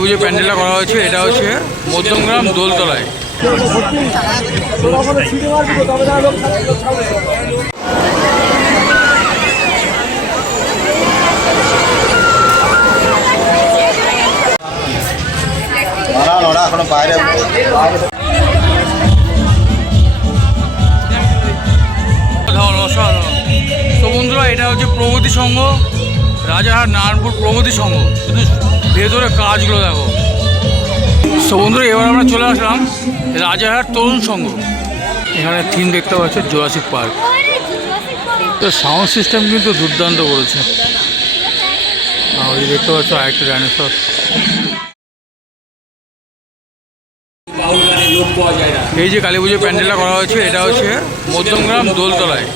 পুজো প্যান্ডেলটা করা হয়েছে, এটা হচ্ছে মধ্যমগ্রাম দোলতলায়। এখনও বাইরে তো বন্ধুরা, এটা হচ্ছে প্রগতি সংঘ, রাজারহাট, নারায়ণপুর প্রগতি সংঘ। শুধু ভেতরে কাজগুলো দেখো। তো বন্ধুরা, এবার আমরা চলে আসলাম রাজারহাট তরুণ সংঘ। এখানে থিম দেখতে পাচ্ছ জুরাসিক পার্ক তো সাউন্ড সিস্টেম কিন্তু দুর্দান্ত করেছে। ওই দেখতে পাচ্ছ, আরেকটা ডাইনোসর এই যে কালী পুজোর প্যান্ডেলটা করা হয়েছে, এটা হচ্ছে মধ্যমগ্রাম দোলতলায়।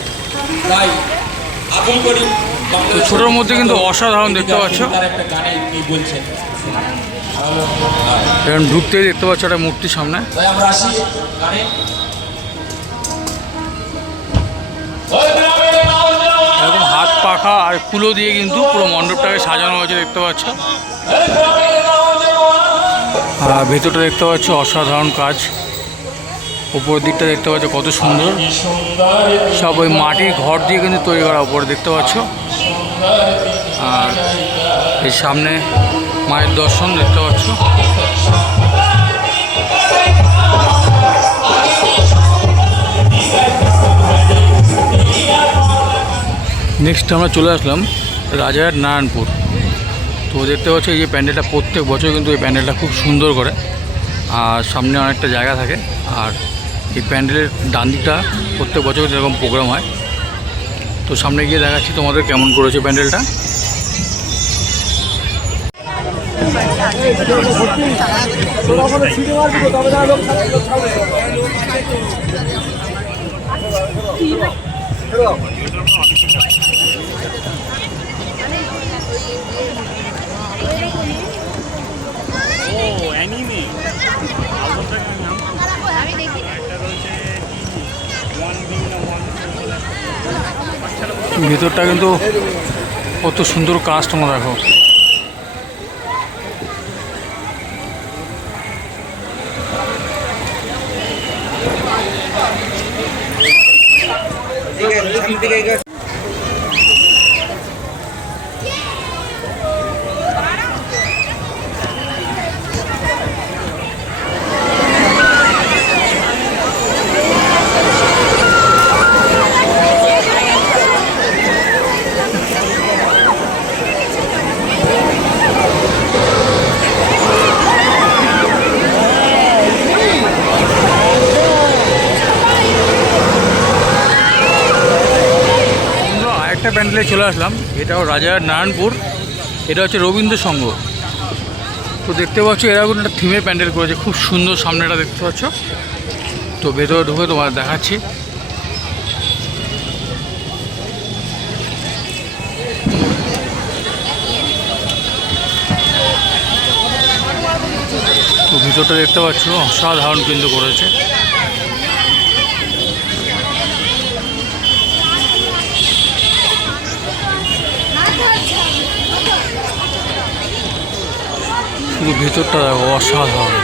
তো ছোটোর মধ্যে কিন্তু অসাধারণ দেখতে পাচ্ছ। এখন ঢুকতেই দেখতে পাচ্ছ একটা মূর্তির সামনে। এরকম হাত পাখা আর কুলো দিয়ে কিন্তু পুরো মণ্ডপটাকে সাজানো হয়েছে দেখতে পাচ্ছ। আর ভেতরটা দেখতে পাচ্ছ অসাধারণ কাজ। উপরের দিকটা দেখতে পাচ্ছ কত সুন্দর। সুন্দর। সব ওই মাটির ঘর দিয়ে কিন্তু তৈরি করা উপরে দেখতে পাচ্ছ। আর এই সামনে মায়ের দর্শন দেখতে পাচ্ছ। নেক্সট আমরা চলে আসলাম রাজারহাট নারায়ণপুর। তো দেখতে পাচ্ছ এই যে প্যান্ডেলটা প্রত্যেক বছর কিন্তু এই প্যান্ডেলটা খুব সুন্দর করে। আর সামনে অনেকটা জায়গা থাকে। আর এই প্যান্ডেলের ডান দিকটা প্রত্যেক বছর এরকম প্রোগ্রাম হয় তো সামনে গিয়ে দেখাচ্ছি তোমাদের কেমন করেছে প্যান্ডেলটা। ভেতরটা কিন্তু কত সুন্দর কাস্টমার বন্ধুরা প্যান্ডেলে চলে আসলাম। এটাও রাজার নারায়ণপুর। এটা হচ্ছে রবীন্দ্র সংঘ। তো দেখতে পাচ্ছ, এরা কিন্তু একটা থিমের প্যান্ডেল করেছে। খুব সুন্দর সামনেটা দেখতে পাচ্ছ। তো ভেতরে ঢুকে তোমার দেখাচ্ছি। তো ভিতরটা দেখতে পাচ্ছ, অসাধারণ কিন্তু করেছে। শুধু ভেতরটা দেখো অসাধারণ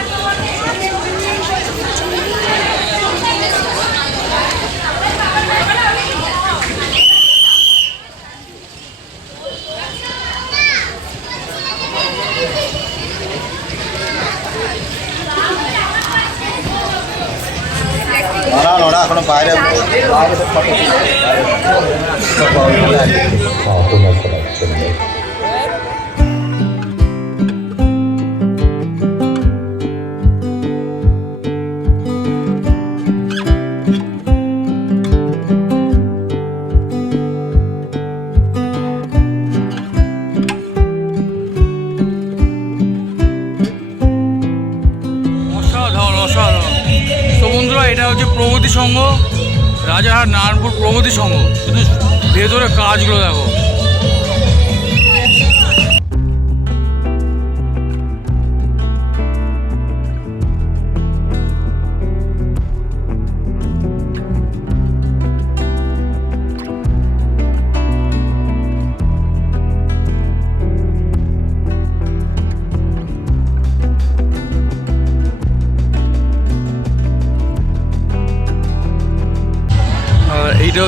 এখনও বাইরে অসাধারণ অসাধারণ। তো বন্ধুরা, এটা হচ্ছে প্রগতি সংঘ, রাজারহাট নারায়ণপুর প্রগতি সংঘ। শুধু ভেতরে কাজগুলো দেখো।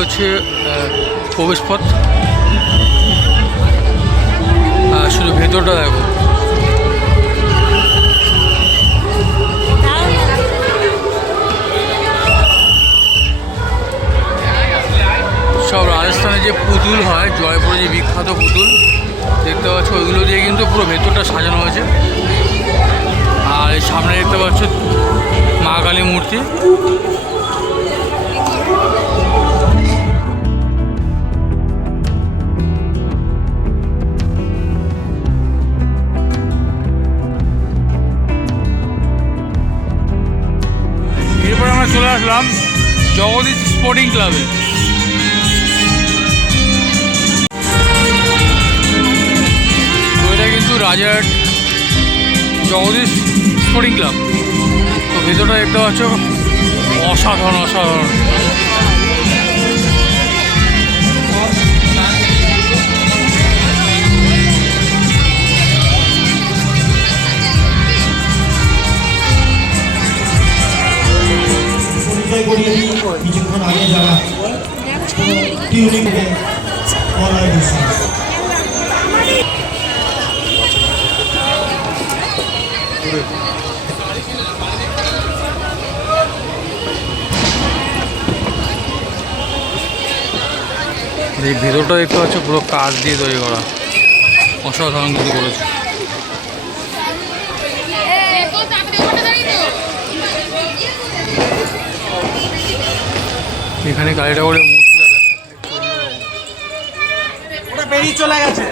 আহ, প্রবেশপথ। আর শুধু ভেতরটা দেখো। সব রাজস্থানে যে পুতুল হয় জয়পুরে যে বিখ্যাত পুতুল দেখতে পাচ্ছ ওইগুলো দিয়ে কিন্তু পুরো ভেতরটা সাজানো হয়েছে। আর সামনে দেখতে পাচ্ছ মা কালী মূর্তি। আমরা জগদীশ স্পোর্টিং ক্লাবে তো এটা কিন্তু রাজার জগদীশ স্পোর্টিং ক্লাব তো ভেতরটা দেখতে পাচ্ছ, অসাধারণ অসাধারণ। কিছুক্ষণ আগে যারা এই ভেতরটা দেখতে পাচ্ছ, পুরো কাজ দিয়ে তৈরি করা। অসাধারণ কিছু করেছে। এখানে কালীটা করে মূর্তিটা দেখো ওটা বেরিয়ে চলে গেছে।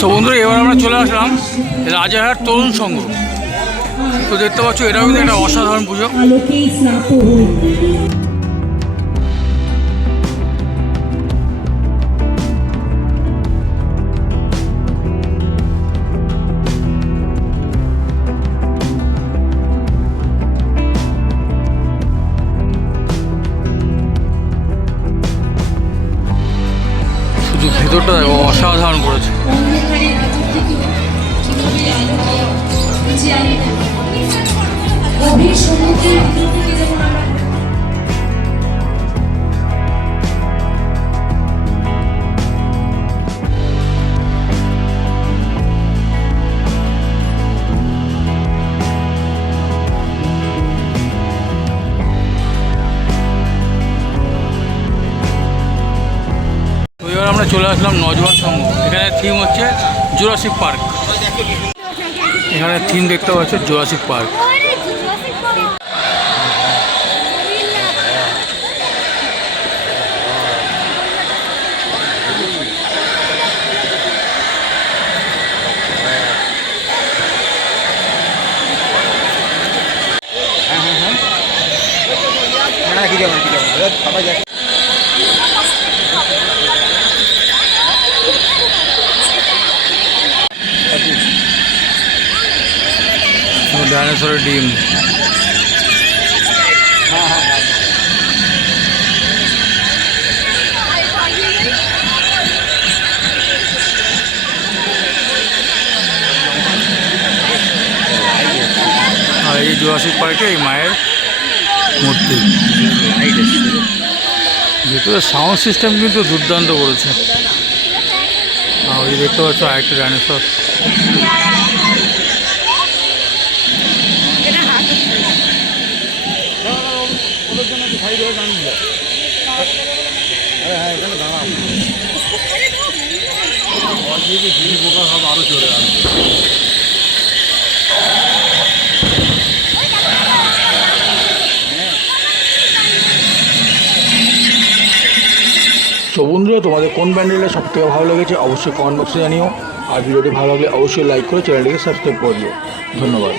তো বন্ধুরা এবার আমরা চলে আসলাম রাজারহাট তরুণ সংঘ। তো দেখতে পাচ্ছ এটাও কিন্তু একটা অসাধারণ পুজো। অসাধারণ করেছে। গভীর সমুদ্রের ভিতর থেকে যেমন আমরা চলে আসলাম নজওয়ান সংঘ। এখানে থিম হচ্ছে জুরাসিক পার্ক এখানে থিম দেখতে পাচ্ছ জুরাসিক পার্ক হ্যাঁ কি যাবেন ডাইনোসরের ডিম। আর এই জুরাসিক পার্কে এই মায়ের মূর্তি। ভেতরে সাউন্ড সিস্টেম কিন্তু দুর্দান্ত করেছে। আর ওই দেখতে পাচ্ছ আরেকটা ডাইনোসর। তো বন্ধুরা, তোমাদের কোন ব্যান্ডেলটা সব থেকে ভালো লেগেছে অবশ্যই কমেন্ট বক্সে জানিও। আর ভিডিওটি ভালো লাগলে অবশ্যই লাইক করে চ্যানেলটিকে সাবস্ক্রাইব করে দিও। ধন্যবাদ।